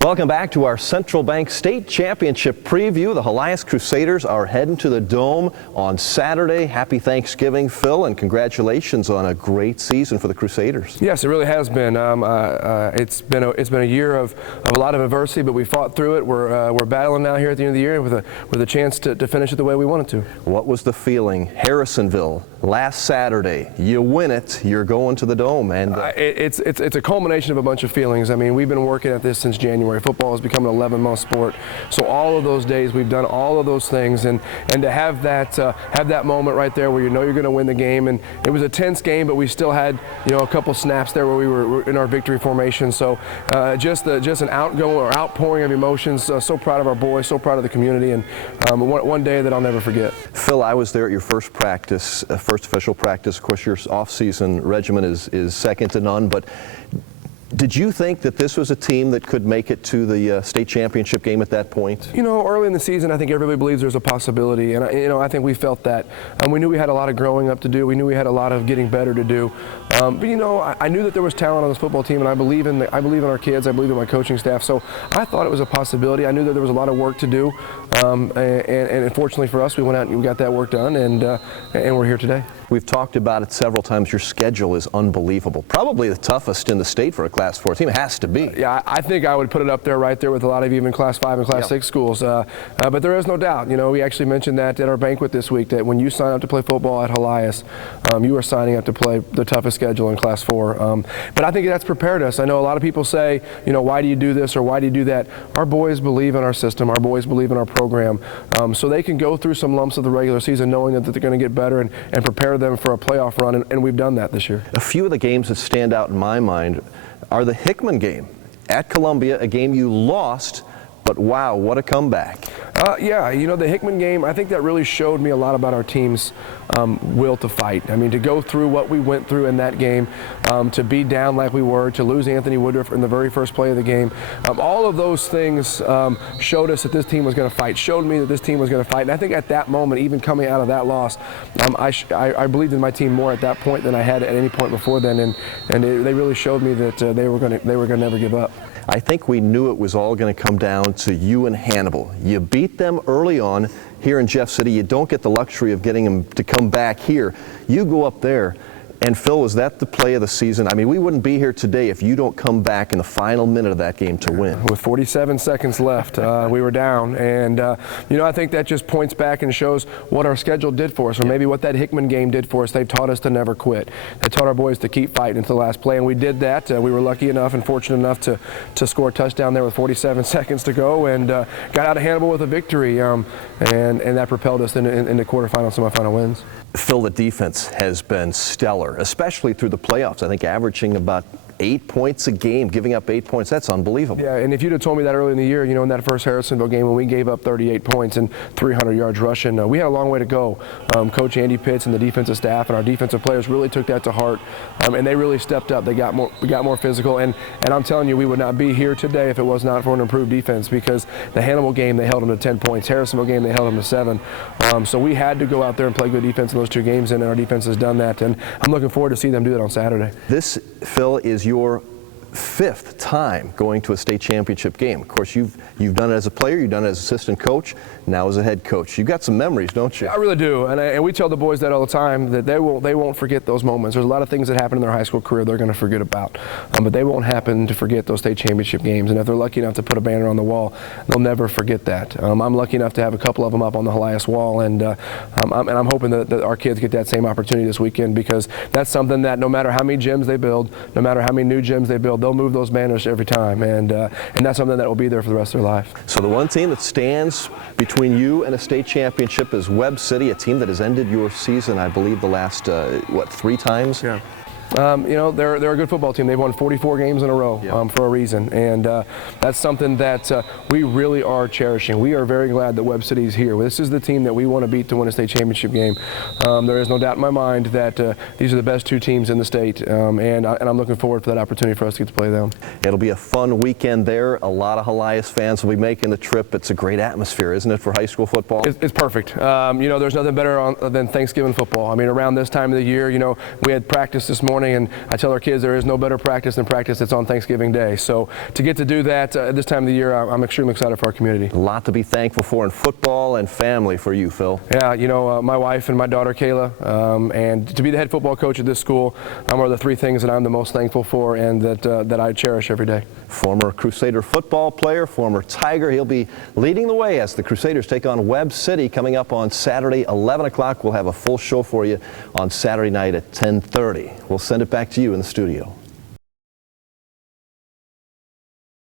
Welcome back to our Central Bank State Championship preview. The Helias Crusaders are heading to the Dome on Saturday. Happy Thanksgiving, Phil, and congratulations on a great season for the Crusaders. Yes, it really has been. It's been a year of a lot of adversity, but we fought through it. We're battling now here at the end of the year with a chance to finish it the way we wanted to. What was the feeling? Harrisonville last Saturday. You win it, you're going to the Dome, and it's a culmination of a bunch of feelings. I mean, we've been working at this since January. Football has become an 11-month sport, so all of those days we've done all of those things, and to have that moment right there where you know you're going to win the game. And it was a tense game, but we still had a couple snaps there where we were in our victory formation. So just an outpouring of emotions. So proud of our boys, so proud of the community, and one day that I'll never forget. Phil, I was there at your first practice, first official practice. Of course, your off-season regimen is second to none, but did you think that this was a team that could make it to the state championship game at that point? Early in the season, I think everybody believes there's a possibility, and I think we felt that. We knew we had a lot of growing up to do. We knew we had a lot of getting better to do. But I knew that there was talent on this football team, and I believe in our kids. I believe in my coaching staff. So I thought it was a possibility. I knew that there was a lot of work to do, and fortunately for us, we went out and we got that work done, and we're here today. We've talked about it several times. Your schedule is unbelievable. Probably the toughest in the state for a Class 4 team. It has to be. Yeah, I think I would put it up there right there with a lot of even Class 5 and Class 6 schools. But there is no doubt. We actually mentioned that at our banquet this week, that when you sign up to play football at Helias, you are signing up to play the toughest schedule in Class 4. But I think that's prepared us. I know a lot of people say, why do you do this or why do you do that? Our boys believe in our system. Our boys believe in our program. So they can go through some lumps of the regular season knowing that they're going to get better and prepare them for a playoff run, and we've done that this year. A few of the games that stand out in my mind are the Hickman game at Columbia, a game you lost, but wow, what a comeback. Yeah, the Hickman game, I think that really showed me a lot about our team's will to fight. I mean, to go through what we went through in that game, to be down like we were, to lose Anthony Woodruff in the very first play of the game, all of those things showed us that this team was going to fight, showed me that this team was going to fight. And I think at that moment, even coming out of that loss, I believed in my team more at that point than I had at any point before then, and they really showed me that they were going to never give up. I think we knew it was all going to come down to you and Hannibal. You beat them early on here in Jeff City. You don't get the luxury of getting them to come back here. You go up there. And Phil, was that the play of the season? I mean, we wouldn't be here today if you don't come back in the final minute of that game to win. With 47 seconds left, we were down. And, I think that just points back and shows what our schedule did for us, or maybe what that Hickman game did for us. They've taught us to never quit. They taught our boys to keep fighting until the last play, and we did that. We were lucky enough and fortunate enough to score a touchdown there with 47 seconds to go, and got out of Hannibal with a victory, and that propelled us into quarterfinal, semifinal wins. Phil, the defense has been stellar, especially through the playoffs. I think averaging about 8 points a game, giving up 8 points, that's unbelievable. Yeah, and if you'd have told me that early in the year, in that first Harrisonville game when we gave up 38 points and 300 yards rushing, we had a long way to go. Coach Andy Pitts and the defensive staff and our defensive players really took that to heart, and they really stepped up. We got more physical, and I'm telling you, we would not be here today if it was not for an improved defense, because the Hannibal game, they held them to 10 points. Harrisonville game, they held them to 7. So we had to go out there and play good defense in those 2 games, and our defense has done that, and I'm looking forward to see them do that on Saturday. This, Phil, is your 5th time going to a state championship game. Of course, you've done it as a player, you've done it as assistant coach, now as a head coach. You've got some memories, don't you? I really do, and we tell the boys that all the time, that they won't forget those moments. There's a lot of things that happen in their high school career they're going to forget about, but they won't happen to forget those state championship games. And if they're lucky enough to put a banner on the wall, they'll never forget that. I'm lucky enough to have a couple of them up on the Helias wall, and I'm hoping that our kids get that same opportunity this weekend, because that's something that no matter how many gyms they build, no matter how many new gyms they build, they'll move those banners every time, and that's something that will be there for the rest of their life. So the one team that stands between you and a state championship is Webb City, a team that has ended your season, I believe, the last, 3 times? Yeah. They're a good football team. They've won 44 games in a row for a reason, and that's something that we really are cherishing. We are very glad that Webb City is here. This is the team that we want to beat to win a state championship game. There is no doubt in my mind that these are the best 2 teams in the state, and I'm looking forward for that opportunity for us to get to play them. It'll be a fun weekend there. A lot of Helias fans will be making the trip. It's a great atmosphere, isn't it, for high school football? It's perfect. There's nothing better than Thanksgiving football. I mean, around this time of the year, we had practice this morning. morning, and I tell our kids there is no better practice than practice that's on Thanksgiving Day. So to get to do that at this time of the year, I'm extremely excited for our community. A lot to be thankful for in football and family for you, Phil. Yeah, you know, my wife and my daughter Kayla, and to be the head football coach at this school are the three things that I'm the most thankful for and that I cherish every day. Former Crusader football player, former Tiger. He'll be leading the way as the Crusaders take on Webb City coming up on Saturday, 11 o'clock. We'll have a full show for you on Saturday night at 10:30. We'll send it back to you in the studio.